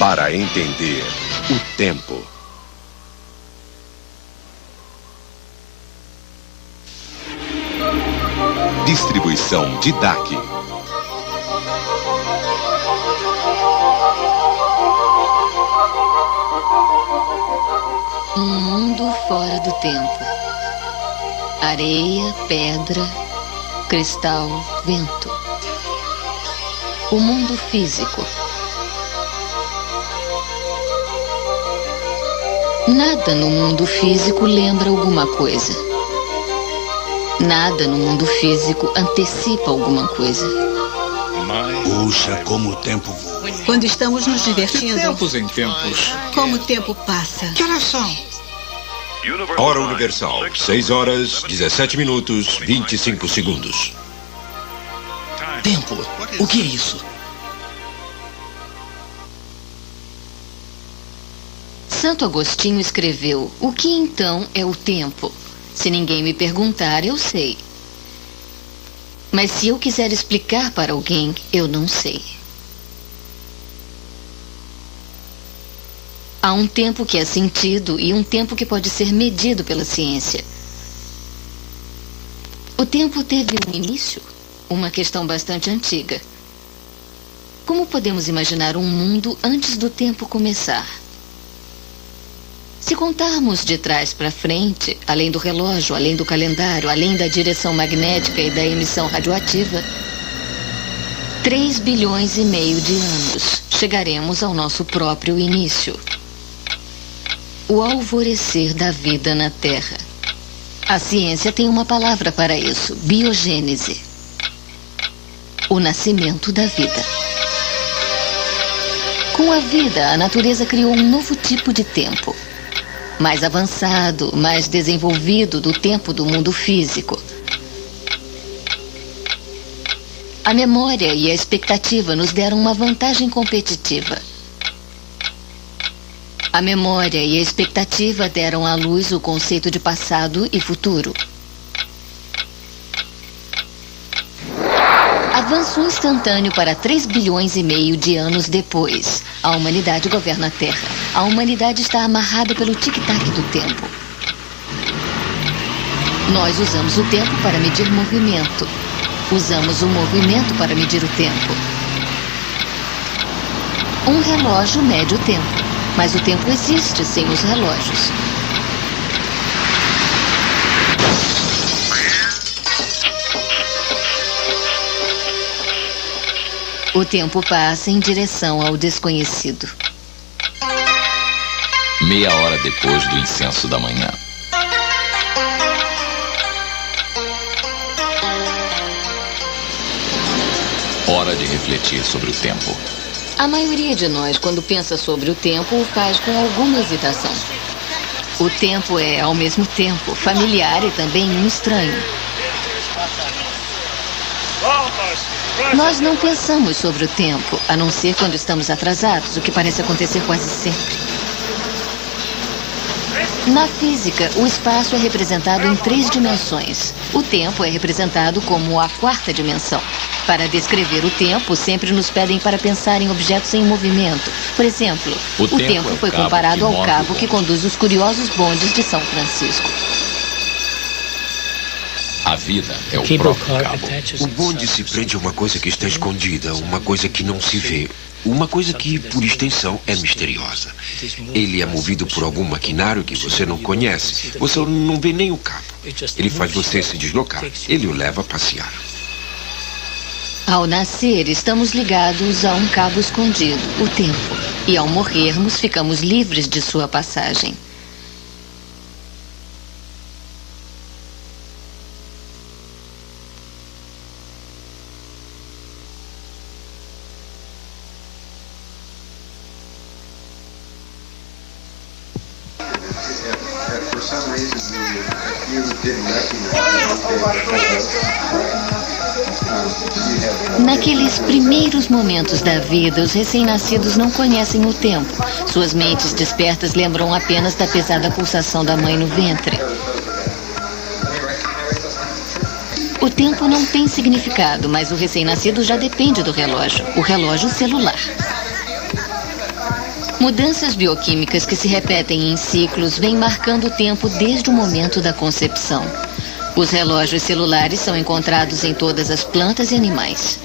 Para entender o tempo. Distribuição Didac. Um mundo fora do tempo. Areia, pedra, cristal, vento. O mundo físico. Nada no mundo físico lembra alguma coisa. Nada no mundo físico antecipa alguma coisa. Puxa, como o tempo voa. Quando estamos nos divertindo. De tempos em tempos. Como o tempo passa. Que horas são? Hora universal. 6 horas, 17 minutos, 25 segundos. Tempo. O que é isso? Santo Agostinho escreveu: o que então é o tempo? Se ninguém me perguntar, eu sei. Mas se eu quiser explicar para alguém, eu não sei. Há um tempo que é sentido e um tempo que pode ser medido pela ciência. O tempo teve um início? Uma questão bastante antiga. Como podemos imaginar um mundo antes do tempo começar? Se contarmos de trás para frente, além do relógio, além do calendário, além da direção magnética e da emissão radioativa, 3 bilhões e meio de anos, chegaremos ao nosso próprio início. O alvorecer da vida na Terra. A ciência tem uma palavra para isso: biogênese. O nascimento da vida. Com a vida, a natureza criou um novo tipo de tempo. Mais avançado, mais desenvolvido do tempo do mundo físico. A memória e a expectativa nos deram uma vantagem competitiva. A memória e a expectativa deram à luz o conceito de passado e futuro. Avanço instantâneo para 3 bilhões e meio de anos depois. A humanidade governa a Terra. A humanidade está amarrada pelo tic-tac do tempo. Nós usamos o tempo para medir movimento. Usamos o movimento para medir o tempo. Um relógio mede o tempo, mas o tempo existe sem os relógios. O tempo passa em direção ao desconhecido. Meia hora depois do incenso da manhã. Hora de refletir sobre o tempo. A maioria de nós, quando pensa sobre o tempo, o faz com alguma hesitação. O tempo é, ao mesmo tempo, familiar e também um estranho. Nós não pensamos sobre o tempo, a não ser quando estamos atrasados, o que parece acontecer quase sempre. Na física, o espaço é representado em 3 dimensões. O tempo é representado como a 4ª dimensão. Para descrever o tempo, sempre nos pedem para pensar em objetos em movimento. Por exemplo, o tempo foi comparado ao cabo que conduz os curiosos bondes de São Francisco. A vida é o próprio cabo. O bonde se prende a uma coisa que está escondida, uma coisa que não se vê. Uma coisa que, por extensão, é misteriosa. Ele é movido por algum maquinário que você não conhece. Você não vê nem o cabo. Ele faz você se deslocar. Ele o leva a passear. Ao nascer, estamos ligados a um cabo escondido, o tempo. E ao morrermos, ficamos livres de sua passagem. Naqueles primeiros momentos da vida, os recém-nascidos não conhecem o tempo. Suas mentes despertas lembram apenas da pesada pulsação da mãe no ventre. O tempo não tem significado, mas o recém-nascido já depende do relógio, o relógio celular. Mudanças bioquímicas que se repetem em ciclos vêm marcando o tempo desde o momento da concepção. Os relógios celulares são encontrados em todas as plantas e animais.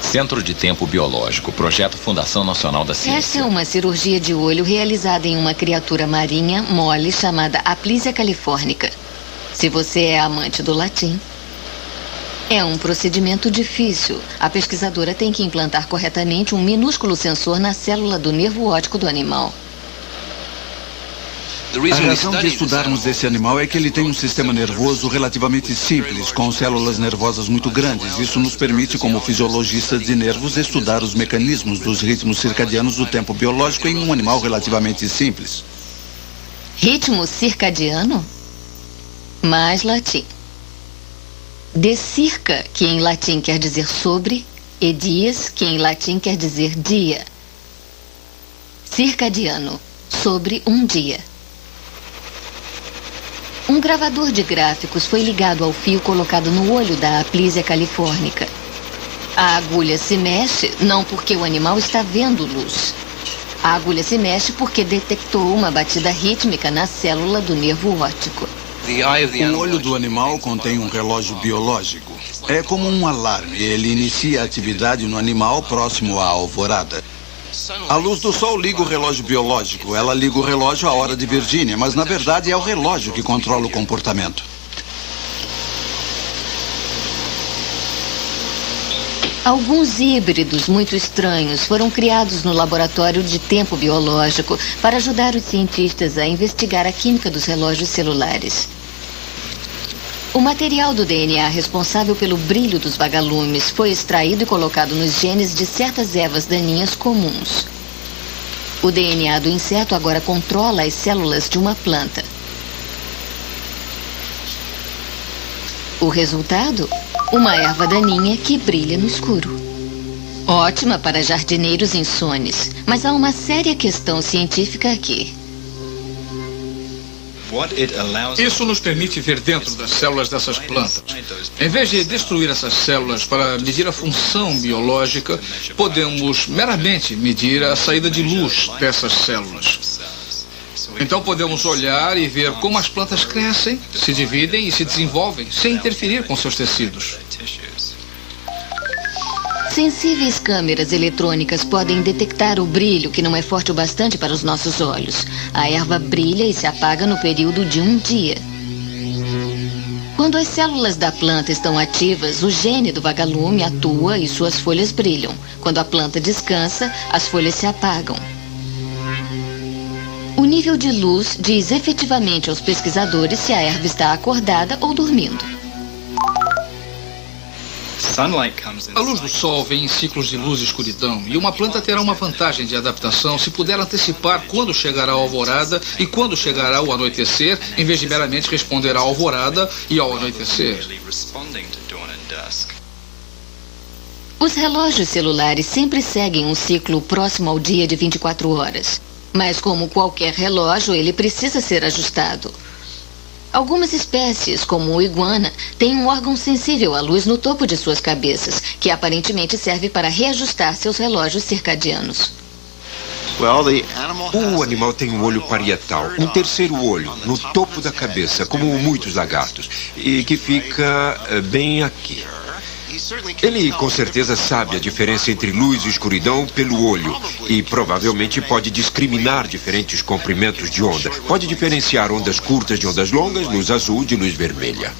Centro de Tempo Biológico, projeto Fundação Nacional da Ciência. Essa é uma cirurgia de olho realizada em uma criatura marinha mole chamada Aplysia californica. Se você é amante do latim, é um procedimento difícil. A pesquisadora tem que implantar corretamente um minúsculo sensor na célula do nervo óptico do animal. A razão de estudarmos esse animal é que ele tem um sistema nervoso relativamente simples, com células nervosas muito grandes. Isso nos permite, como fisiologistas de nervos, estudar os mecanismos dos ritmos circadianos do tempo biológico em um animal relativamente simples. Ritmo circadiano? Mais latim. De circa, que em latim quer dizer sobre, e dias, que em latim quer dizer dia. Circadiano, sobre um dia. Um gravador de gráficos foi ligado ao fio colocado no olho da Aplysia californica. A agulha se mexe não porque o animal está vendo luz. A agulha se mexe porque detectou uma batida rítmica na célula do nervo óptico. O olho do animal contém um relógio biológico. É como um alarme. Ele inicia a atividade no animal próximo à alvorada. A luz do sol liga o relógio biológico. Ela liga o relógio à hora de Virgínia, mas na verdade é o relógio que controla o comportamento. Alguns híbridos muito estranhos foram criados no laboratório de tempo biológico para ajudar os cientistas a investigar a química dos relógios celulares. O material do DNA responsável pelo brilho dos vagalumes foi extraído e colocado nos genes de certas ervas daninhas comuns. O DNA do inseto agora controla as células de uma planta. O resultado? Uma erva daninha que brilha no escuro. Ótima para jardineiros insones, mas há uma séria questão científica aqui. Isso nos permite ver dentro das células dessas plantas. Em vez de destruir essas células para medir a função biológica, podemos meramente medir a saída de luz dessas células. Então podemos olhar e ver como as plantas crescem, se dividem e se desenvolvem, sem interferir com seus tecidos. Sensíveis câmeras eletrônicas podem detectar o brilho que não é forte o bastante para os nossos olhos. A erva brilha e se apaga no período de um dia. Quando as células da planta estão ativas, o gene do vagalume atua e suas folhas brilham. Quando a planta descansa, as folhas se apagam. O nível de luz diz efetivamente aos pesquisadores se a erva está acordada ou dormindo. A luz do sol vem em ciclos de luz e escuridão, e uma planta terá uma vantagem de adaptação se puder antecipar quando chegará a alvorada e quando chegará o anoitecer, em vez de meramente responder à alvorada e ao anoitecer. Os relógios celulares sempre seguem um ciclo próximo ao dia de 24 horas. Mas como qualquer relógio, ele precisa ser ajustado. Algumas espécies, como o iguana, têm um órgão sensível à luz no topo de suas cabeças, que aparentemente serve para reajustar seus relógios circadianos. O animal tem um olho parietal, um terceiro olho, no topo da cabeça, como muitos lagartos, e que fica bem aqui. Ele com certeza sabe a diferença entre luz e escuridão pelo olho e provavelmente pode discriminar diferentes comprimentos de onda. Pode diferenciar ondas curtas de ondas longas, luz azul de luz vermelha.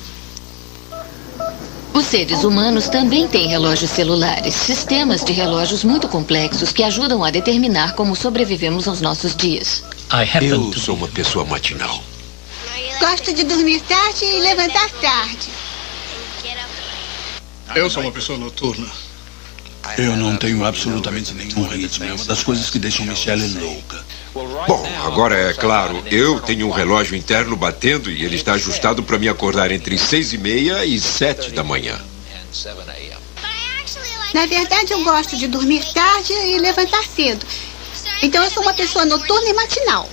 Os seres humanos também têm relógios celulares, sistemas de relógios muito complexos que ajudam a determinar como sobrevivemos aos nossos dias. Eu sou uma pessoa matinal. Gosto de dormir tarde e levantar tarde. Eu sou uma pessoa noturna. Eu não tenho absolutamente nenhum ritmo. É uma das coisas que deixam Michelle louca. Bom, agora é claro, eu tenho um relógio interno batendo e ele está ajustado para me acordar entre 6h30 e 7 da manhã. Na verdade, eu gosto de dormir tarde e levantar cedo. Então eu sou uma pessoa noturna e matinal.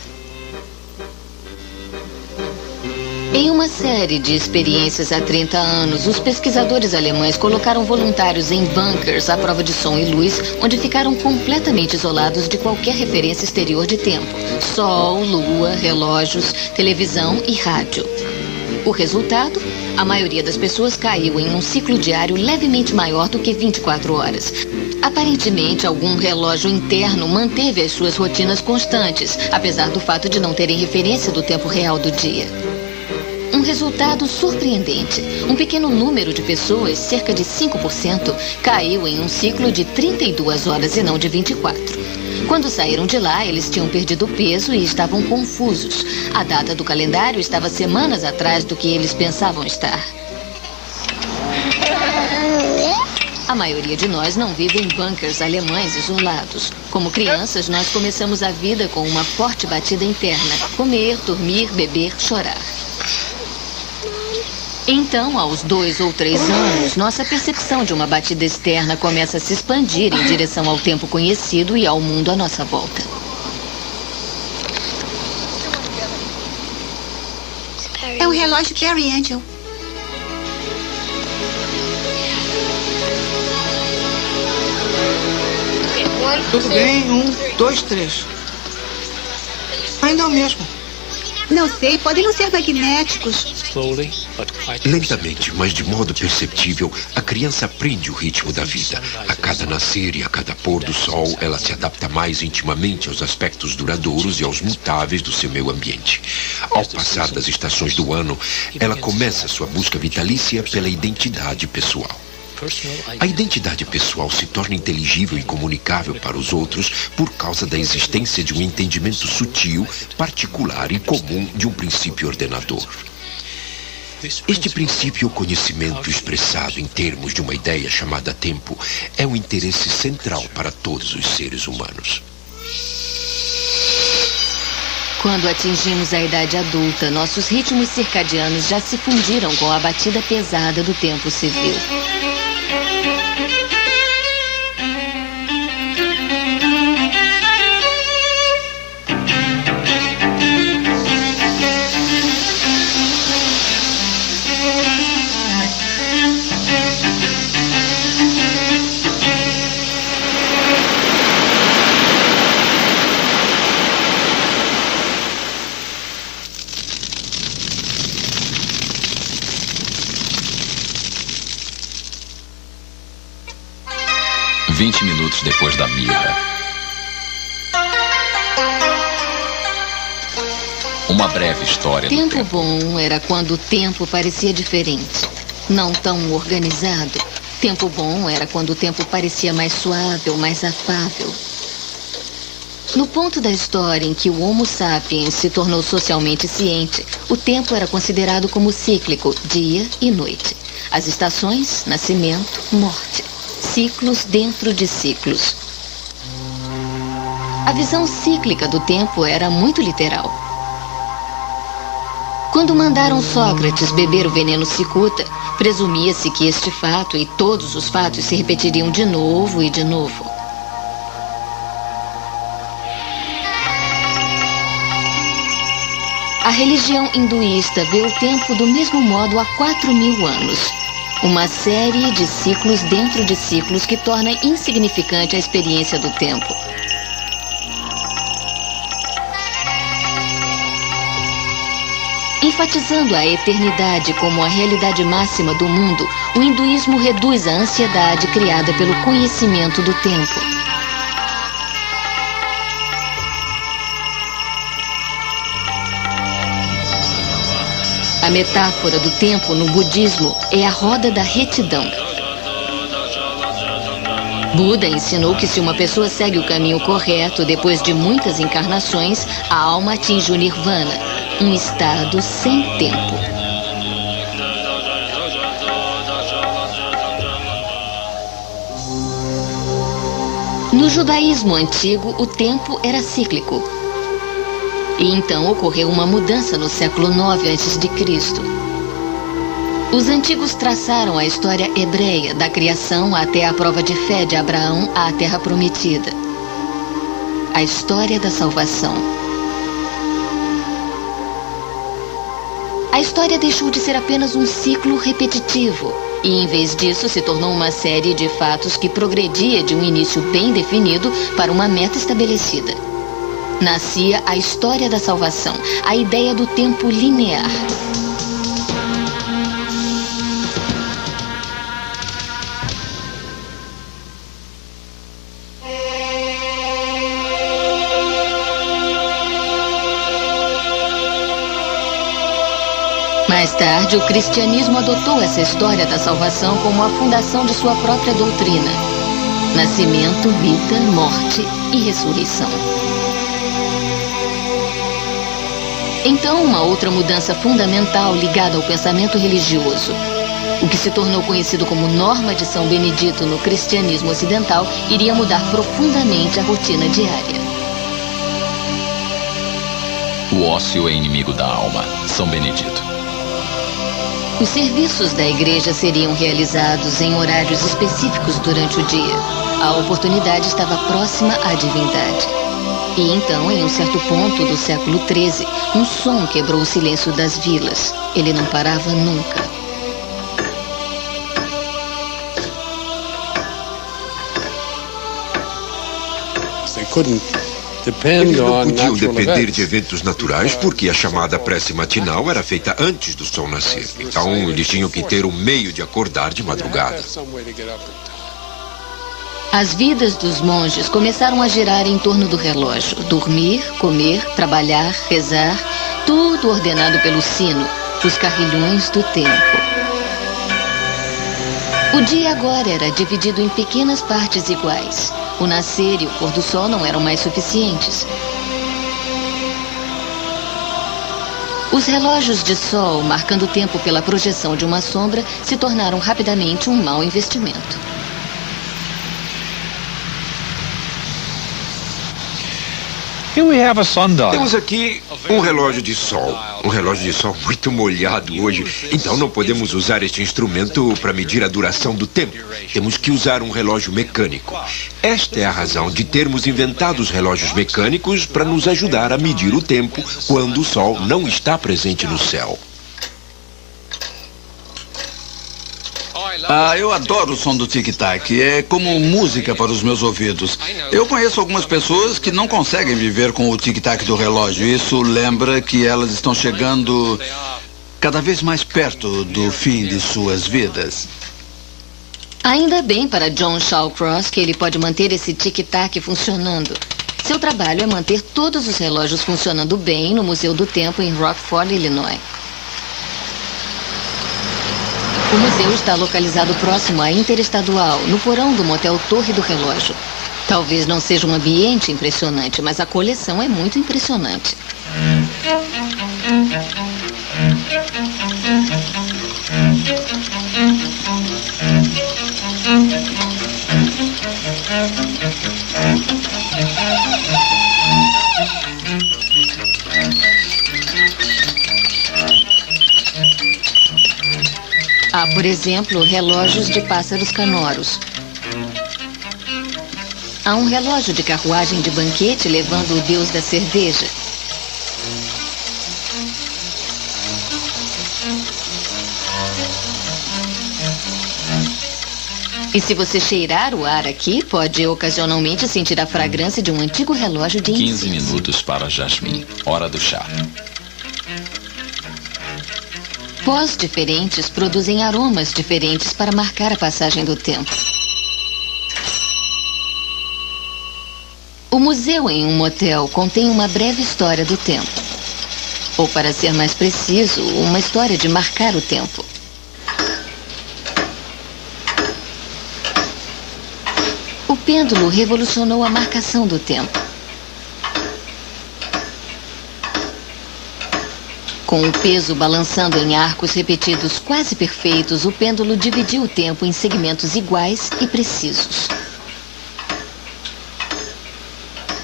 Em uma série de experiências há 30 anos, os pesquisadores alemães colocaram voluntários em bunkers à prova de som e luz, onde ficaram completamente isolados de qualquer referência exterior de tempo. Sol, lua, relógios, televisão e rádio. O resultado? A maioria das pessoas caiu em um ciclo diário levemente maior do que 24 horas. Aparentemente, algum relógio interno manteve as suas rotinas constantes, apesar do fato de não terem referência do tempo real do dia. Um resultado surpreendente. Um pequeno número de pessoas, cerca de 5%, caiu em um ciclo de 32 horas e não de 24. Quando saíram de lá, eles tinham perdido peso e estavam confusos. A data do calendário estava semanas atrás do que eles pensavam estar. A maioria de nós não vive em bunkers alemães isolados. Como crianças, nós começamos a vida com uma forte batida interna. Comer, dormir, beber, chorar. Então, aos 2 ou 3 anos, nossa percepção de uma batida externa começa a se expandir em direção ao tempo conhecido e ao mundo à nossa volta. É um relógio Perry Angel. Tudo bem, 1, 2, 3. Ainda é o mesmo. Não sei, podem não ser magnéticos. Lentamente, mas de modo perceptível, a criança aprende o ritmo da vida. A cada nascer e a cada pôr do sol, ela se adapta mais intimamente aos aspectos duradouros e aos mutáveis do seu meio ambiente. Ao passar das estações do ano, ela começa sua busca vitalícia pela identidade pessoal. A identidade pessoal se torna inteligível e comunicável para os outros por causa da existência de um entendimento sutil, particular e comum de um princípio ordenador. Este princípio ou conhecimento expressado em termos de uma ideia chamada tempo é um interesse central para todos os seres humanos. Quando atingimos a idade adulta, nossos ritmos circadianos já se fundiram com a batida pesada do tempo civil. Minutos depois da mirra. Uma breve história do tempo. Tempo bom era quando o tempo parecia diferente, não tão organizado. Tempo bom era quando o tempo parecia mais suave ou mais afável. No ponto da história em que o Homo sapiens se tornou socialmente ciente, o tempo era considerado como cíclico, dia e noite. As estações, nascimento, morte. Ciclos dentro de ciclos. A visão cíclica do tempo era muito literal. Quando mandaram Sócrates beber o veneno cicuta, presumia-se que este fato e todos os fatos se repetiriam de novo e de novo. A religião hinduísta vê o tempo do mesmo modo há 4.000 anos. Uma série de ciclos dentro de ciclos que torna insignificante a experiência do tempo. Enfatizando a eternidade como a realidade máxima do mundo, o hinduísmo reduz a ansiedade criada pelo conhecimento do tempo. A metáfora do tempo no budismo é a roda da retidão. Buda ensinou que se uma pessoa segue o caminho correto, depois de muitas encarnações, a alma atinge o nirvana, um estado sem tempo. No judaísmo antigo, o tempo era cíclico. E então ocorreu uma mudança no século IX a.C. Os antigos traçaram a história hebreia, da criação até a prova de fé de Abraão à Terra Prometida. A história da salvação. A história deixou de ser apenas um ciclo repetitivo e, em vez disso, se tornou uma série de fatos que progredia de um início bem definido para uma meta estabelecida. Nascia a história da salvação, a ideia do tempo linear. Mais tarde, o cristianismo adotou essa história da salvação como a fundação de sua própria doutrina. Nascimento, vida, morte e ressurreição. Então, uma outra mudança fundamental ligada ao pensamento religioso. O que se tornou conhecido como norma de São Benedito no cristianismo ocidental iria mudar profundamente a rotina diária. O ócio é inimigo da alma. São Benedito. Os serviços da igreja seriam realizados em horários específicos durante o dia. A oportunidade estava próxima à divindade. E então, em um certo ponto do século XIII, um som quebrou o silêncio das vilas. Ele não parava nunca. Eles não podiam depender de eventos naturais porque a chamada prece matinal era feita antes do sol nascer. Então, eles tinham que ter um meio de acordar de madrugada. As vidas dos monges começaram a girar em torno do relógio. Dormir, comer, trabalhar, rezar, tudo ordenado pelo sino, os carrilhões do tempo. O dia agora era dividido em pequenas partes iguais. O nascer e o pôr do sol não eram mais suficientes. Os relógios de sol, marcando o tempo pela projeção de uma sombra, se tornaram rapidamente um mau investimento. Temos aqui um relógio de sol. Um relógio de sol muito molhado hoje. Então não podemos usar este instrumento para medir a duração do tempo. Temos que usar um relógio mecânico. Esta é a razão de termos inventado os relógios mecânicos para nos ajudar a medir o tempo quando o sol não está presente no céu. Eu adoro o som do tic-tac. É como música para os meus ouvidos. Eu conheço algumas pessoas que não conseguem viver com o tic-tac do relógio. Isso lembra que elas estão chegando cada vez mais perto do fim de suas vidas. Ainda bem para John Shawcross que ele pode manter esse tic-tac funcionando. Seu trabalho é manter todos os relógios funcionando bem no Museu do Tempo em Rockford, Illinois. O museu está localizado próximo à Interestadual, no porão do motel Torre do Relógio. Talvez não seja um ambiente impressionante, mas a coleção é muito impressionante. Há, por exemplo, relógios de pássaros canoros. Há um relógio de carruagem de banquete levando o deus da cerveja. E se você cheirar o ar aqui, pode ocasionalmente sentir a fragrância de um antigo relógio de 15 minutos para Jasmine. Hora do chá. Pós diferentes produzem aromas diferentes para marcar a passagem do tempo. O museu em um motel contém uma breve história do tempo. Ou, para ser mais preciso, uma história de marcar o tempo. O pêndulo revolucionou a marcação do tempo. Com o peso balançando em arcos repetidos quase perfeitos, o pêndulo dividiu o tempo em segmentos iguais e precisos.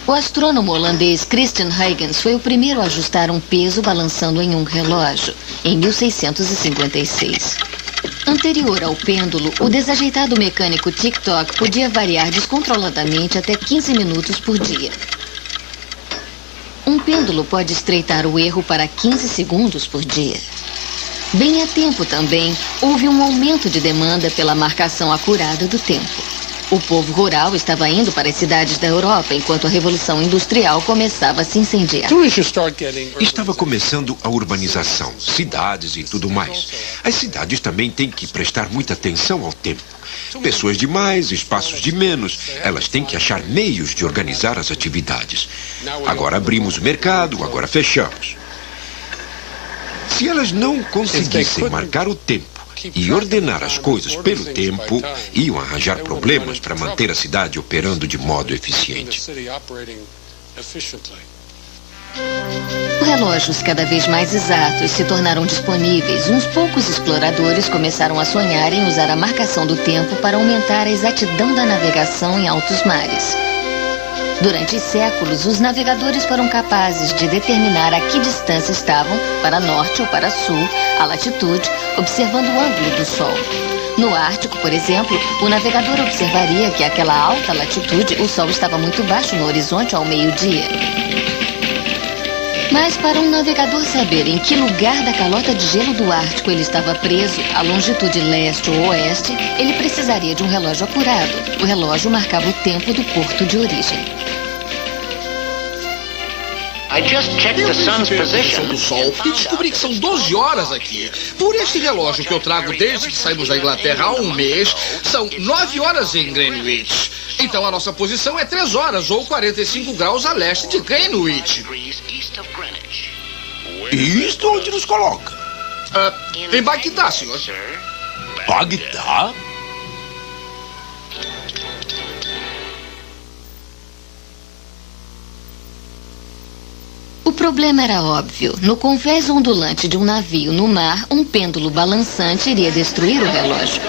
O astrônomo holandês Christian Huygens foi o primeiro a ajustar um peso balançando em um relógio, em 1656. Anterior ao pêndulo, o desajeitado mecânico tic-toc podia variar descontroladamente até 15 minutos por dia. Um pêndulo pode estreitar o erro para 15 segundos por dia. Bem a tempo também, houve um aumento de demanda pela marcação acurada do tempo. O povo rural estava indo para as cidades da Europa, enquanto a Revolução Industrial começava a se incendiar. Estava começando a urbanização, cidades e tudo mais. As cidades também têm que prestar muita atenção ao tempo. Pessoas de mais, espaços de menos. Elas têm que achar meios de organizar as atividades. Agora abrimos o mercado, agora fechamos. Se elas não conseguissem marcar o tempo e ordenar as coisas pelo tempo, iam arranjar problemas para manter a cidade operando de modo eficiente. Relógios cada vez mais exatos se tornaram disponíveis. Uns poucos exploradores começaram a sonhar em usar a marcação do tempo para aumentar a exatidão da navegação em altos mares. Durante séculos, os navegadores foram capazes de determinar a que distância estavam, para norte ou para sul, a latitude, observando o ângulo do Sol. No Ártico, por exemplo, o navegador observaria que àquela alta latitude o Sol estava muito baixo no horizonte ao meio-dia. Mas para um navegador saber em que lugar da calota de gelo do Ártico ele estava preso, a longitude leste ou oeste, ele precisaria de um relógio acurado. O relógio marcava o tempo do porto de origem. Eu vi a posição do Sol e descobri que são 12 horas aqui. Por este relógio que eu trago desde que saímos da Inglaterra há um mês, são 9 horas em Greenwich. Então a nossa posição é 3 horas ou 45 graus a leste de Greenwich. E isto onde nos coloca? Em Bagdá, senhor. Bagdá? O problema era óbvio. No convés ondulante de um navio no mar, um pêndulo balançante iria destruir o relógio.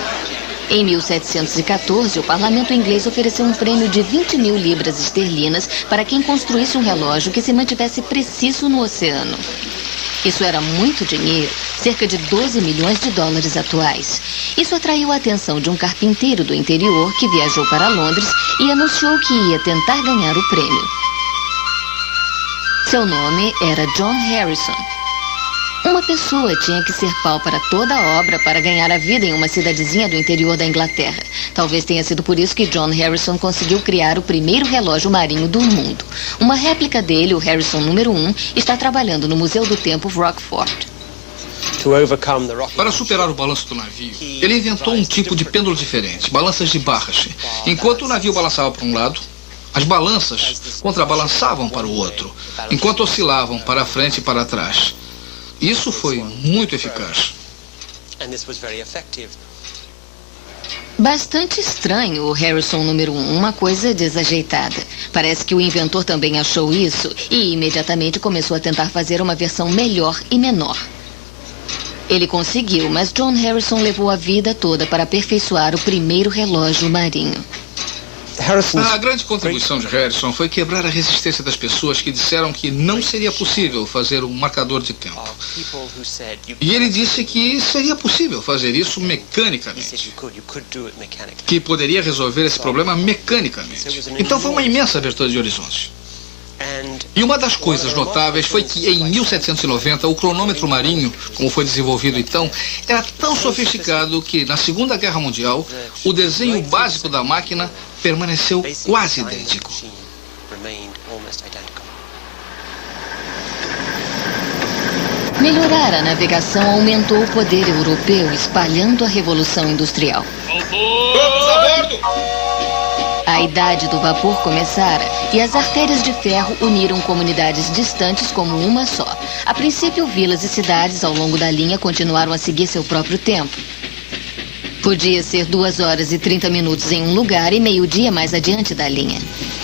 Em 1714, o parlamento inglês ofereceu um prêmio de 20.000 libras esterlinas para quem construísse um relógio que se mantivesse preciso no oceano. Isso era muito dinheiro, cerca de 12 milhões de dólares atuais. Isso atraiu a atenção de um carpinteiro do interior que viajou para Londres e anunciou que ia tentar ganhar o prêmio. Seu nome era John Harrison. Uma pessoa tinha que ser pau para toda a obra para ganhar a vida em uma cidadezinha do interior da Inglaterra. Talvez tenha sido por isso que John Harrison conseguiu criar o primeiro relógio marinho do mundo. Uma réplica dele, o Harrison número 1, está trabalhando no Museu do Tempo Rockford. Para superar o balanço do navio, ele inventou um tipo de pêndulo diferente, balanças de barras. Enquanto o navio balançava para um lado, as balanças contrabalançavam para o outro, enquanto oscilavam para frente e para trás. Isso foi muito eficaz. Bastante estranho o Harrison número 1, uma coisa desajeitada. Parece que o inventor também achou isso e imediatamente começou a tentar fazer uma versão melhor e menor. Ele conseguiu, mas John Harrison levou a vida toda para aperfeiçoar o primeiro relógio marinho. A grande contribuição de Harrison foi quebrar a resistência das pessoas que disseram que não seria possível fazer um marcador de tempo. E ele disse que seria possível fazer isso mecanicamente. Que poderia resolver esse problema mecanicamente. Então foi uma imensa abertura de horizontes. E uma das coisas notáveis foi que em 1790 o cronômetro marinho, como foi desenvolvido então, era tão sofisticado que na Segunda Guerra Mundial o desenho básico da máquina permaneceu quase idêntico. Melhorar a navegação aumentou o poder europeu, espalhando a Revolução Industrial. Vamos a bordo! A idade do vapor começara e as artérias de ferro uniram comunidades distantes como uma só. A princípio, vilas e cidades ao longo da linha continuaram a seguir seu próprio tempo. Podia ser 2 horas e 30 minutos em um lugar e meio-dia mais adiante da linha.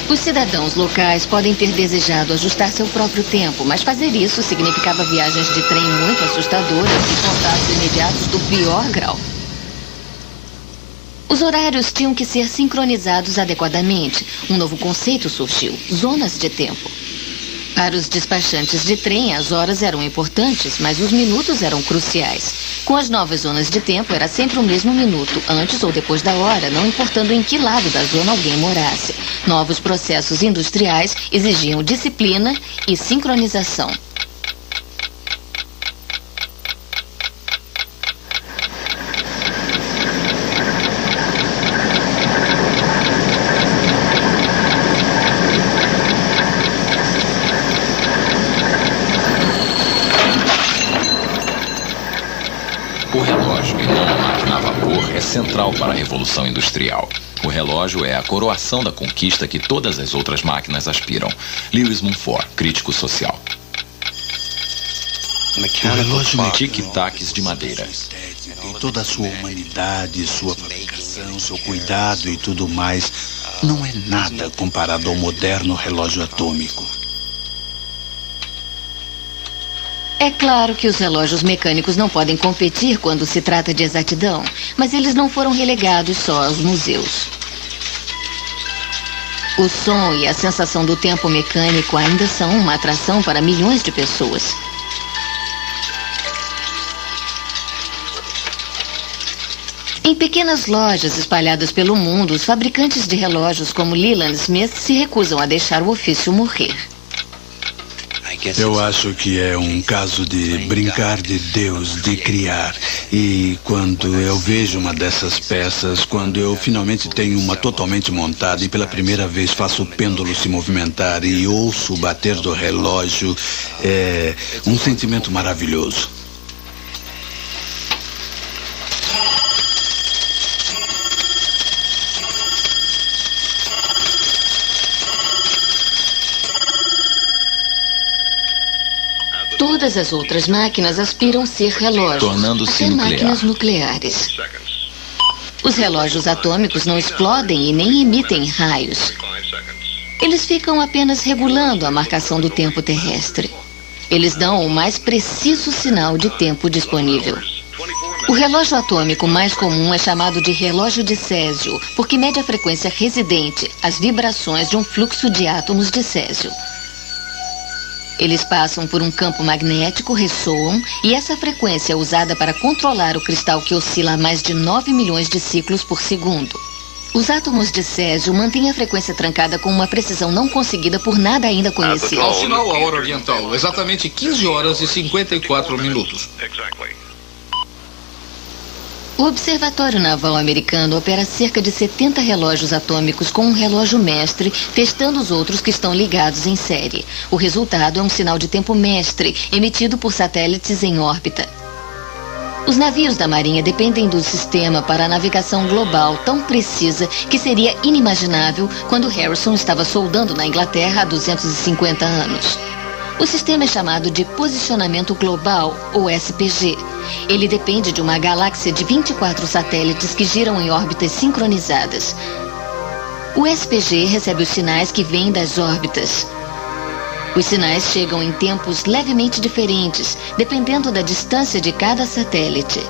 Os cidadãos locais podem ter desejado ajustar seu próprio tempo, mas fazer isso significava viagens de trem muito assustadoras e contatos imediatos do pior grau. Os horários tinham que ser sincronizados adequadamente. Um novo conceito surgiu: zonas de tempo. Para os despachantes de trem, as horas eram importantes, mas os minutos eram cruciais. Com as novas zonas de tempo, era sempre o mesmo minuto, antes ou depois da hora, não importando em que lado da zona alguém morasse. Novos processos industriais exigiam disciplina e sincronização. central para a Revolução Industrial. O relógio é a coroação da conquista que todas as outras máquinas aspiram. Lewis Mumford, crítico social. O relógio tic-tacs de madeira. Em toda a sua humanidade, sua fabricação, seu cuidado e tudo mais, não é nada comparado ao moderno relógio atômico. É claro que os relógios mecânicos não podem competir quando se trata de exatidão, mas eles não foram relegados só aos museus. O som e a sensação do tempo mecânico ainda são uma atração para milhões de pessoas. Em pequenas lojas espalhadas pelo mundo, os fabricantes de relógios como Leland Smith se recusam a deixar o ofício morrer. Eu acho que é um caso de brincar de Deus, de criar. E quando eu vejo uma dessas peças, quando eu finalmente tenho uma totalmente montada e pela primeira vez faço o pêndulo se movimentar e ouço o bater do relógio, é um sentimento maravilhoso. Todas as outras máquinas aspiram ser relógios, tornando-se até máquinas nucleares. Os relógios atômicos não explodem e nem emitem raios. Eles ficam apenas regulando a marcação do tempo terrestre. Eles dão o mais preciso sinal de tempo disponível. O relógio atômico mais comum é chamado de relógio de césio, porque mede a frequência residente, as vibrações de um fluxo de átomos de césio. Eles passam por um campo magnético, ressoam, e essa frequência é usada para controlar o cristal que oscila a mais de 9 milhões de ciclos por segundo. Os átomos de césio mantêm a frequência trancada com uma precisão não conseguida por nada ainda conhecido. Ao sinal a hora oriental, exatamente 15 horas e 54 minutos. O Observatório Naval Americano opera cerca de 70 relógios atômicos com um relógio mestre, testando os outros que estão ligados em série. O resultado é um sinal de tempo mestre, emitido por satélites em órbita. Os navios da Marinha dependem do sistema para a navegação global tão precisa que seria inimaginável quando Harrison estava soldando na Inglaterra há 250 anos. O sistema é chamado de Posicionamento Global, ou SPG. Ele depende de uma galáxia de 24 satélites que giram em órbitas sincronizadas. O SPG recebe os sinais que vêm das órbitas. Os sinais chegam em tempos levemente diferentes, dependendo da distância de cada satélite.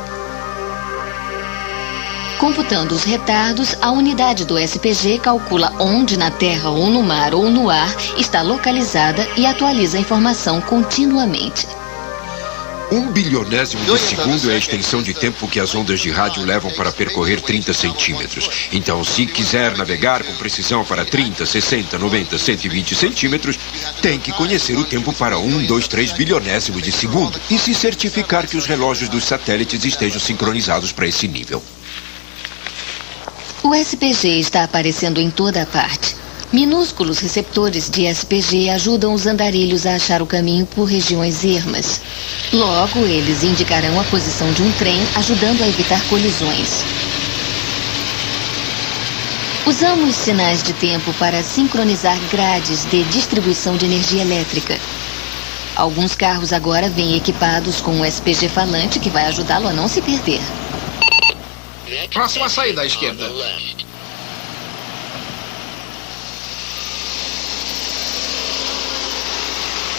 Computando os retardos, a unidade do SPG calcula onde na Terra ou no mar ou no ar está localizada e atualiza a informação continuamente. 1 bilionésimo de segundo é a extensão de tempo que as ondas de rádio levam para percorrer 30 centímetros. Então, se quiser navegar com precisão para 30, 60, 90, 120 centímetros, tem que conhecer o tempo para 1, 2, 3 bilionésimo de segundo e se certificar que os relógios dos satélites estejam sincronizados para esse nível. O SPG está aparecendo em toda a parte. Minúsculos receptores de SPG ajudam os andarilhos a achar o caminho por regiões ermas. Logo, eles indicarão a posição de um trem, ajudando a evitar colisões. Usamos sinais de tempo para sincronizar grades de distribuição de energia elétrica. Alguns carros agora vêm equipados com um SPG falante que vai ajudá-lo a não se perder. Próxima saída à esquerda.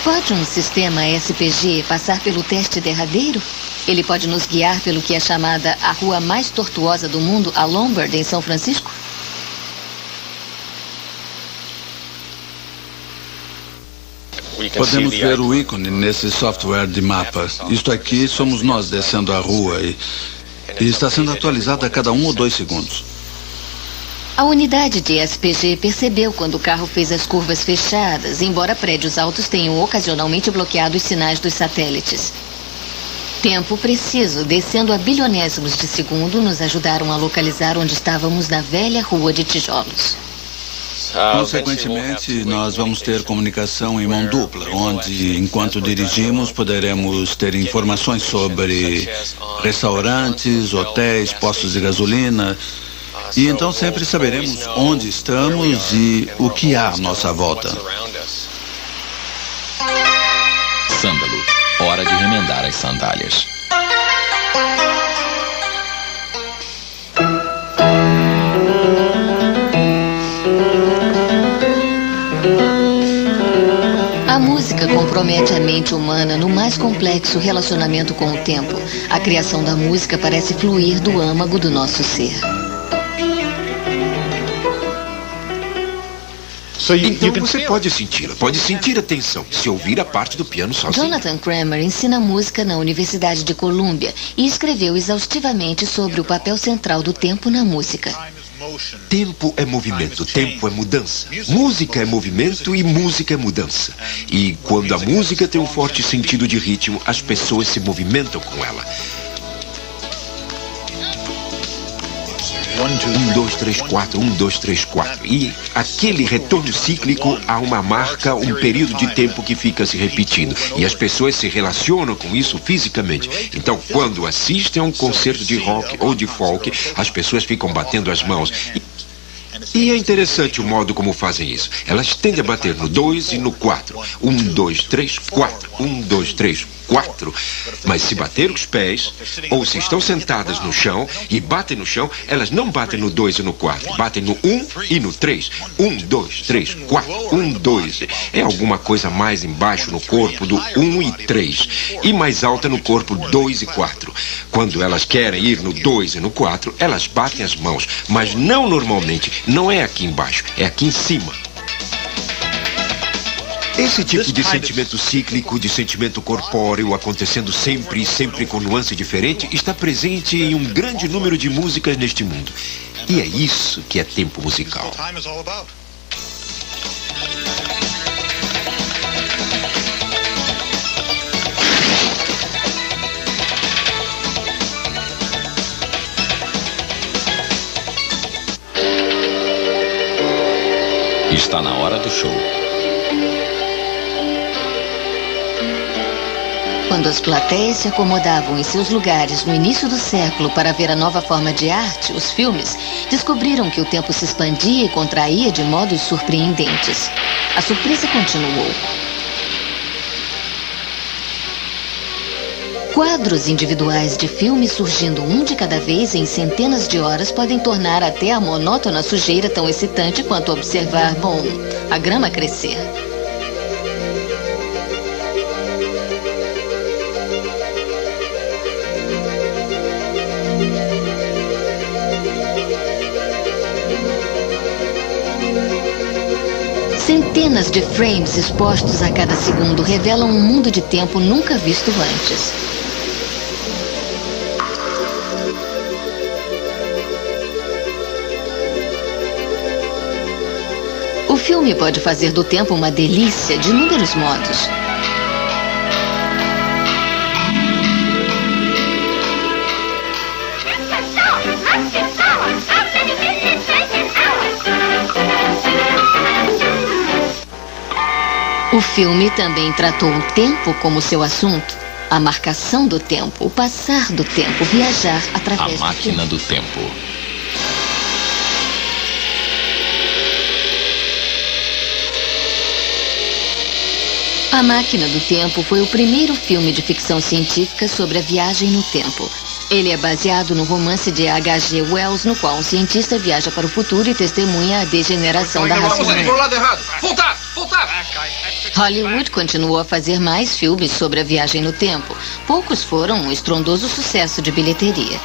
Pode um sistema SPG passar pelo teste derradeiro? Ele pode nos guiar pelo que é chamada a rua mais tortuosa do mundo, a Lombard, em São Francisco? Podemos ver o ícone nesse software de mapa. Isto aqui somos nós descendo a rua e está sendo atualizado a cada 1 ou 2 segundos. A unidade de SPG percebeu quando o carro fez as curvas fechadas, embora prédios altos tenham ocasionalmente bloqueado os sinais dos satélites. Tempo preciso, descendo a bilionésimos de segundo, nos ajudaram a localizar onde estávamos na velha rua de tijolos. Consequentemente, nós vamos ter comunicação em mão dupla, onde, enquanto dirigimos, poderemos ter informações sobre restaurantes, hotéis, postos de gasolina. E então sempre saberemos onde estamos e o que há à nossa volta. Sândalo, hora de remendar as sandálias. A música compromete a mente humana no mais complexo relacionamento com o tempo. A criação da música parece fluir do âmago do nosso ser. Então você pode senti-la, pode sentir a tensão, se ouvir a parte do piano sozinho. Jonathan Kramer ensina música na Universidade de Colômbia e escreveu exaustivamente sobre o papel central do tempo na música. Tempo é movimento, tempo é mudança. Música é movimento e música é mudança. E quando a música tem um forte sentido de ritmo, as pessoas se movimentam com ela. 1, 2, 3, 4, 1, 2, 3, 4. E aquele retorno cíclico há uma marca, um período de tempo que fica se repetindo. E as pessoas se relacionam com isso fisicamente. Então, quando assistem a um concerto de rock ou de folk, as pessoas ficam batendo as mãos. E é interessante o modo como fazem isso. Elas tendem a bater no 2 e no 4. 1, 2, 3, 4. 1, 2, 3, 4. Mas se bater os pés, ou se estão sentadas no chão e batem no chão, elas não batem no 2 e no 4. Batem no 1 e no 3. 1, 2, 3, 4. 1, 2. É alguma coisa mais embaixo no corpo do 1 e 3. E mais alta no corpo 2 e 4. Quando elas querem ir no 2 e no 4, elas batem as mãos. Mas não normalmente. Não é aqui embaixo, é aqui em cima. Esse tipo de sentimento cíclico, de sentimento corpóreo, acontecendo sempre e sempre com nuance diferente, está presente em um grande número de músicas neste mundo. E é isso que é tempo musical. Está na hora do show. Quando as plateias se acomodavam em seus lugares no início do século para ver a nova forma de arte, os filmes, descobriram que o tempo se expandia e contraía de modos surpreendentes. A surpresa continuou. Quadros individuais de filmes surgindo um de cada vez em centenas de horas podem tornar até a monótona sujeira tão excitante quanto observar, bom, a grama crescer. Centenas de frames expostos a cada segundo revelam um mundo de tempo nunca visto antes. O filme pode fazer do tempo uma delícia de inúmeros modos. O filme também tratou o tempo como seu assunto. A marcação do tempo, o passar do tempo, viajar através do tempo. A máquina do tempo. A Máquina do Tempo foi o primeiro filme de ficção científica sobre a viagem no tempo. Ele é baseado no romance de H.G. Wells, no qual um cientista viaja para o futuro e testemunha a degeneração da raça humana. Pro lado errado. Voltar! Voltar! Hollywood continuou a fazer mais filmes sobre a viagem no tempo. Poucos foram um estrondoso sucesso de bilheteria.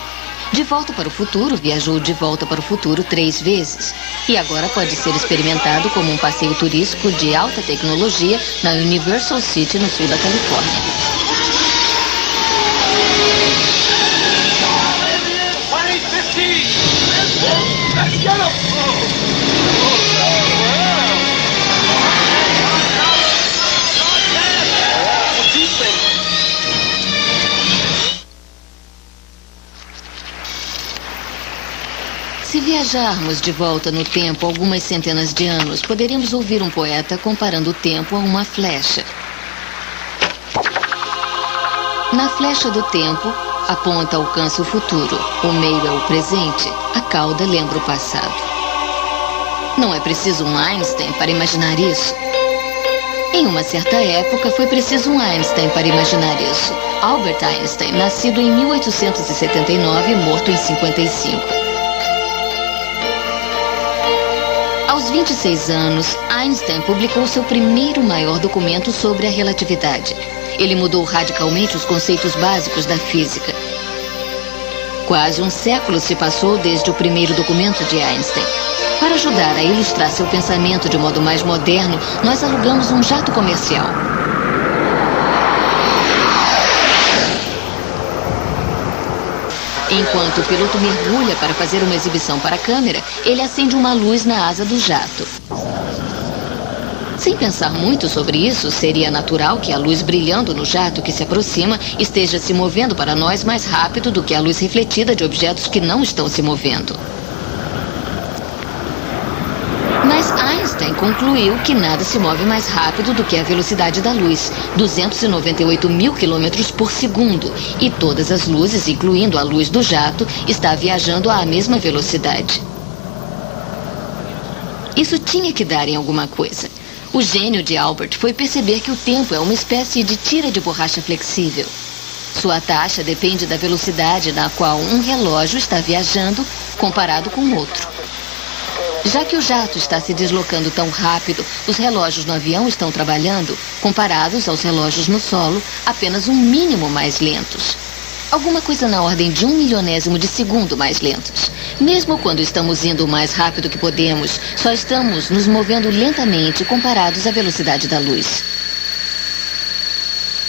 De Volta para o Futuro viajou de volta para o futuro 3 vezes. E agora pode ser experimentado como um passeio turístico de alta tecnologia na Universal City, no sul da Califórnia. Se viajarmos de volta no tempo algumas centenas de anos, poderíamos ouvir um poeta comparando o tempo a uma flecha. Na flecha do tempo, a ponta alcança o futuro, o meio é o presente, a cauda lembra o passado. Não é preciso um Einstein para imaginar isso. Em uma certa época, foi preciso um Einstein para imaginar isso. Albert Einstein, nascido em 1879 e morto em 55. Aos 26 anos, Einstein publicou seu primeiro maior documento sobre a relatividade. Ele mudou radicalmente os conceitos básicos da física. Quase um século se passou desde o primeiro documento de Einstein. Para ajudar a ilustrar seu pensamento de modo mais moderno, nós alugamos um jato comercial. Enquanto o piloto mergulha para fazer uma exibição para a câmera, ele acende uma luz na asa do jato. Sem pensar muito sobre isso, seria natural que a luz brilhando no jato que se aproxima esteja se movendo para nós mais rápido do que a luz refletida de objetos que não estão se movendo. Mas Einstein concluiu que nada se move mais rápido do que a velocidade da luz, 298 mil quilômetros por segundo, e todas as luzes, incluindo a luz do jato, está viajando à mesma velocidade. Isso tinha que dar em alguma coisa. O gênio de Albert foi perceber que o tempo é uma espécie de tira de borracha flexível. Sua taxa depende da velocidade na qual um relógio está viajando comparado com outro. Já que o jato está se deslocando tão rápido, os relógios no avião estão trabalhando, comparados aos relógios no solo, apenas um mínimo mais lentos. Alguma coisa na ordem de 1 milionésimo de segundo mais lentos. Mesmo quando estamos indo o mais rápido que podemos, só estamos nos movendo lentamente comparados à velocidade da luz.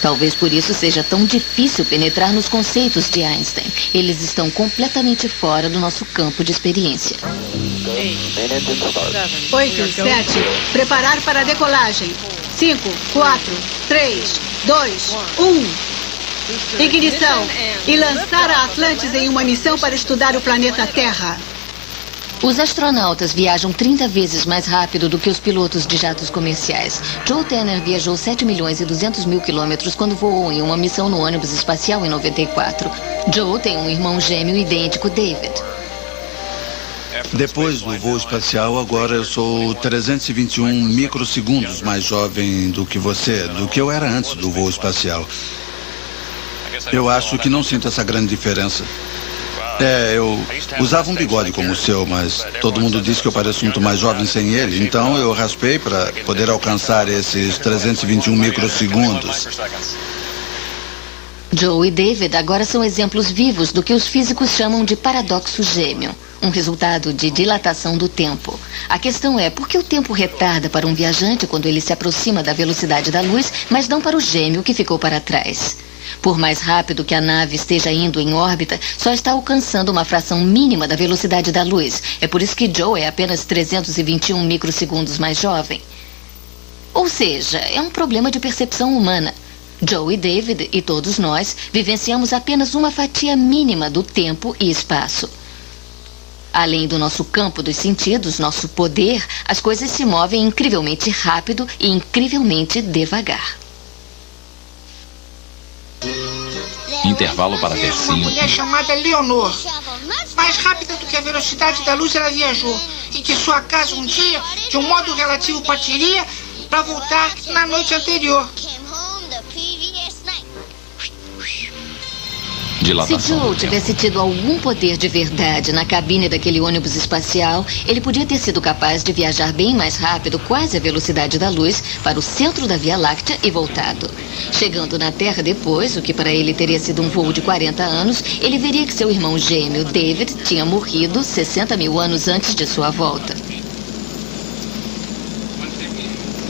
Talvez por isso seja tão difícil penetrar nos conceitos de Einstein. Eles estão completamente fora do nosso campo de experiência. 8, 7, preparar para a decolagem. 5, 4, 3, 2, 1. Ignição e lançar a Atlantis em uma missão para estudar o planeta Terra. Os astronautas viajam 30 vezes mais rápido do que os pilotos de jatos comerciais. Joe Tanner viajou 7 milhões e 200 mil quilômetros quando voou em uma missão no ônibus espacial em 94. Joe tem um irmão gêmeo idêntico, David. Depois do voo espacial, agora eu sou 321 microsegundos mais jovem do que você, do que eu era antes do voo espacial. Eu acho que não sinto essa grande diferença. Eu usava um bigode como o seu, mas todo mundo diz que eu pareço muito mais jovem sem ele. Então eu raspei para poder alcançar esses 321 microsegundos. Joe e David agora são exemplos vivos do que os físicos chamam de paradoxo gêmeo, um resultado de dilatação do tempo. A questão é por que o tempo retarda para um viajante quando ele se aproxima da velocidade da luz, mas não para o gêmeo que ficou para trás. Por mais rápido que a nave esteja indo em órbita, só está alcançando uma fração mínima da velocidade da luz. É por isso que Joe é apenas 321 microsegundos mais jovem. Ou seja, é um problema de percepção humana. Joe e David e todos nós vivenciamos apenas uma fatia mínima do tempo e espaço. Além do nosso campo dos sentidos, nosso poder, as coisas se movem incrivelmente rápido e incrivelmente devagar. Intervalo para Versinho. Uma mulher chamada Leonor. Mais rápida do que a velocidade da luz ela viajou. E que sua casa um dia, de um modo relativo, partiria para voltar na noite anterior. Se Joe tivesse tido algum poder de verdade na cabine daquele ônibus espacial, ele podia ter sido capaz de viajar bem mais rápido, quase a velocidade da luz, para o centro da Via Láctea e voltado. Chegando na Terra depois, o que para ele teria sido um voo de 40 anos, ele veria que seu irmão gêmeo, David, tinha morrido 60 mil anos antes de sua volta.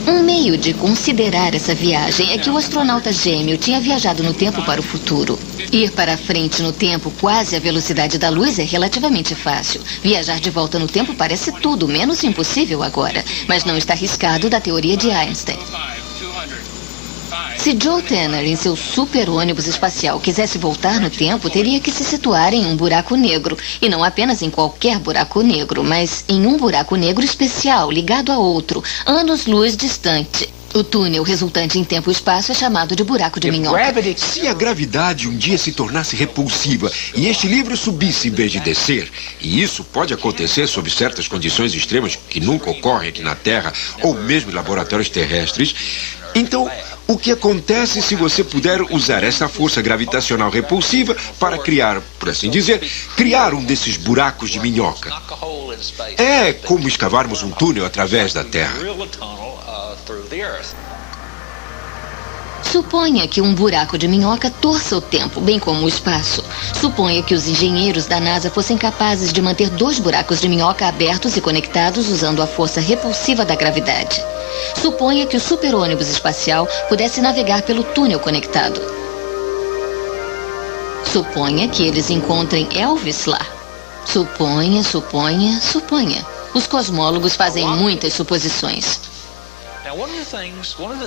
Um meio de considerar essa viagem é que o astronauta gêmeo tinha viajado no tempo para o futuro. Ir para frente no tempo, quase a velocidade da luz, é relativamente fácil. Viajar de volta no tempo parece tudo menos impossível agora, mas não está arriscado da teoria de Einstein. Se Joe Tanner, em seu super ônibus espacial, quisesse voltar no tempo, teria que se situar em um buraco negro. E não apenas em qualquer buraco negro, mas em um buraco negro especial, ligado a outro, anos-luz distante. O túnel resultante em tempo e espaço é chamado de buraco de minhoca. Se a gravidade um dia se tornasse repulsiva e este livro subisse em vez de descer, e isso pode acontecer sob certas condições extremas que nunca ocorrem aqui na Terra, ou mesmo em laboratórios terrestres, então o que acontece se você puder usar essa força gravitacional repulsiva para criar, por assim dizer, criar um desses buracos de minhoca? É como escavarmos um túnel através da Terra. Suponha que um buraco de minhoca torça o tempo, bem como o espaço. Suponha que os engenheiros da NASA fossem capazes de manter 2 buracos de minhoca abertos e conectados usando a força repulsiva da gravidade. Suponha que o super-ônibus espacial pudesse navegar pelo túnel conectado. Suponha que eles encontrem Elvis lá. Suponha. Os cosmólogos fazem muitas suposições.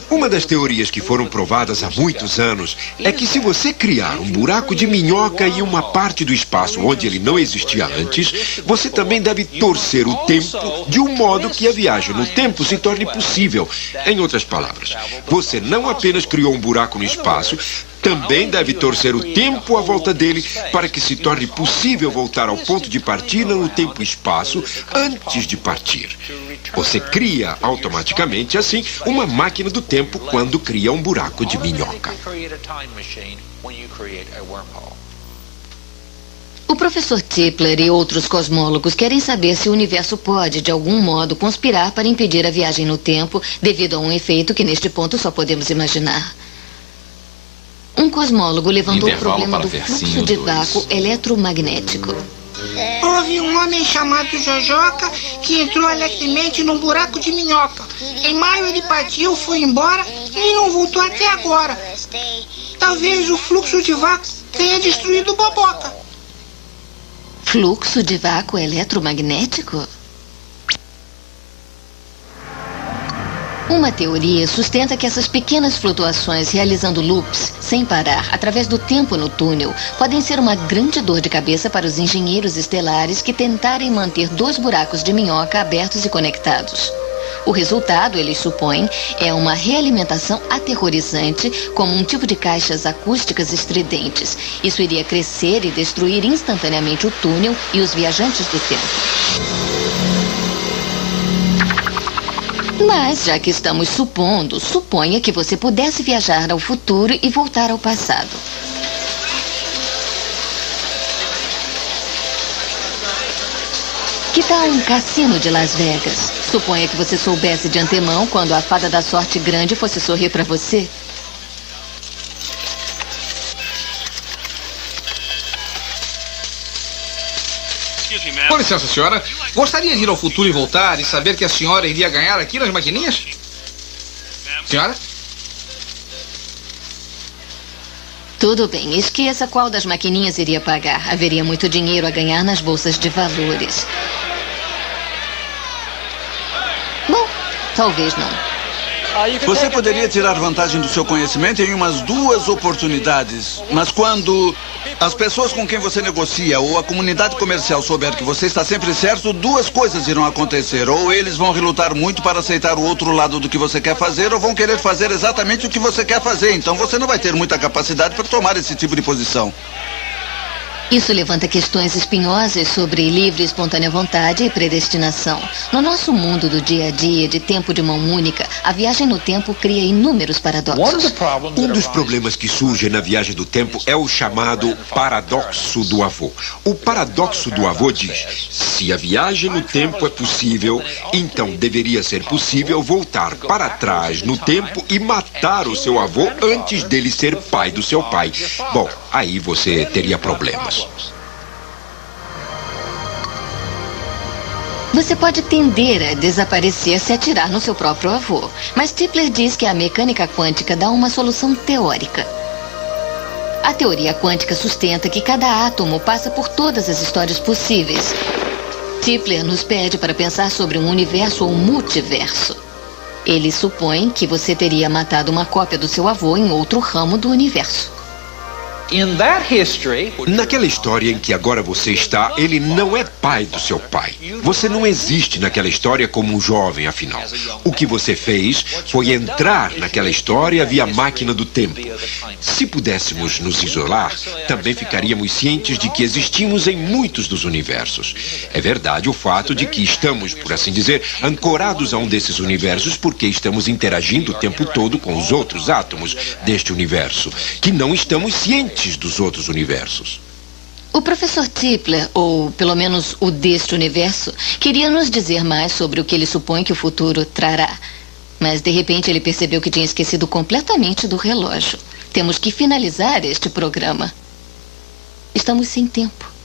Uma das teorias que foram provadas há muitos anos é que se você criar um buraco de minhoca em uma parte do espaço onde ele não existia antes, você também deve torcer o tempo de um modo que a viagem no tempo se torne possível. Em outras palavras, você não apenas criou um buraco no espaço, também deve torcer o tempo à volta dele para que se torne possível voltar ao ponto de partida no tempo e espaço antes de partir. Você cria automaticamente, assim, uma máquina do tempo quando cria um buraco de minhoca. O professor Tipler e outros cosmólogos querem saber se o universo pode, de algum modo, conspirar para impedir a viagem no tempo devido a um efeito que, neste ponto, só podemos imaginar. Um cosmólogo levantou o problema do fluxo de vácuo eletromagnético. Houve um homem chamado Jojoca que entrou alegremente num buraco de minhoca. Em maio ele partiu, foi embora e não voltou até agora. Talvez o fluxo de vácuo tenha destruído o Boboca. Fluxo de vácuo eletromagnético? Uma teoria sustenta que essas pequenas flutuações realizando loops, sem parar, através do tempo no túnel, podem ser uma grande dor de cabeça para os engenheiros estelares que tentarem manter 2 buracos de minhoca abertos e conectados. O resultado, eles supõem, é uma realimentação aterrorizante, como um tipo de caixas acústicas estridentes. Isso iria crescer e destruir instantaneamente o túnel e os viajantes do tempo. Mas, já que estamos supondo, suponha que você pudesse viajar ao futuro e voltar ao passado. Que tal um cassino de Las Vegas? Suponha que você soubesse de antemão quando a fada da sorte grande fosse sorrir para você. Com licença, senhora. Gostaria de ir ao futuro e voltar e saber que a senhora iria ganhar aqui nas maquininhas? Senhora? Tudo bem, esqueça qual das maquininhas iria pagar. Haveria muito dinheiro a ganhar nas bolsas de valores. Bom, talvez não. Você poderia tirar vantagem do seu conhecimento em umas 2 oportunidades. Mas quando as pessoas com quem você negocia ou a comunidade comercial souber que você está sempre certo, 2 coisas irão acontecer. Ou eles vão relutar muito para aceitar o outro lado do que você quer fazer, ou vão querer fazer exatamente o que você quer fazer. Então você não vai ter muita capacidade para tomar esse tipo de posição. Isso levanta questões espinhosas sobre livre e espontânea vontade e predestinação. No nosso mundo do dia a dia, de tempo de mão única, a viagem no tempo cria inúmeros paradoxos. Um dos problemas que surge na viagem do tempo é o chamado paradoxo do avô. O paradoxo do avô diz: se a viagem no tempo é possível, então deveria ser possível voltar para trás no tempo e matar o seu avô antes dele ser pai do seu pai. Bom, aí você teria problemas. Você pode tender a desaparecer se atirar no seu próprio avô. Mas Tipler diz que a mecânica quântica dá uma solução teórica. A teoria quântica sustenta que cada átomo passa por todas as histórias possíveis. Tipler nos pede para pensar sobre um universo ou multiverso. Ele supõe que você teria matado uma cópia do seu avô em outro ramo do universo. Naquela história em que agora você está, ele não é pai do seu pai. Você não existe naquela história como um jovem, afinal. O que você fez foi entrar naquela história via máquina do tempo. Se pudéssemos nos isolar, também ficaríamos cientes de que existimos em muitos dos universos. É verdade o fato de que estamos, por assim dizer, ancorados a um desses universos porque estamos interagindo o tempo todo com os outros átomos deste universo, que não estamos cientes dos outros universos. O professor Tipler, ou pelo menos o deste universo, queria nos dizer mais sobre o que ele supõe que o futuro trará. Mas, de repente, ele percebeu que tinha esquecido completamente do relógio. Temos que finalizar este programa. Estamos sem tempo.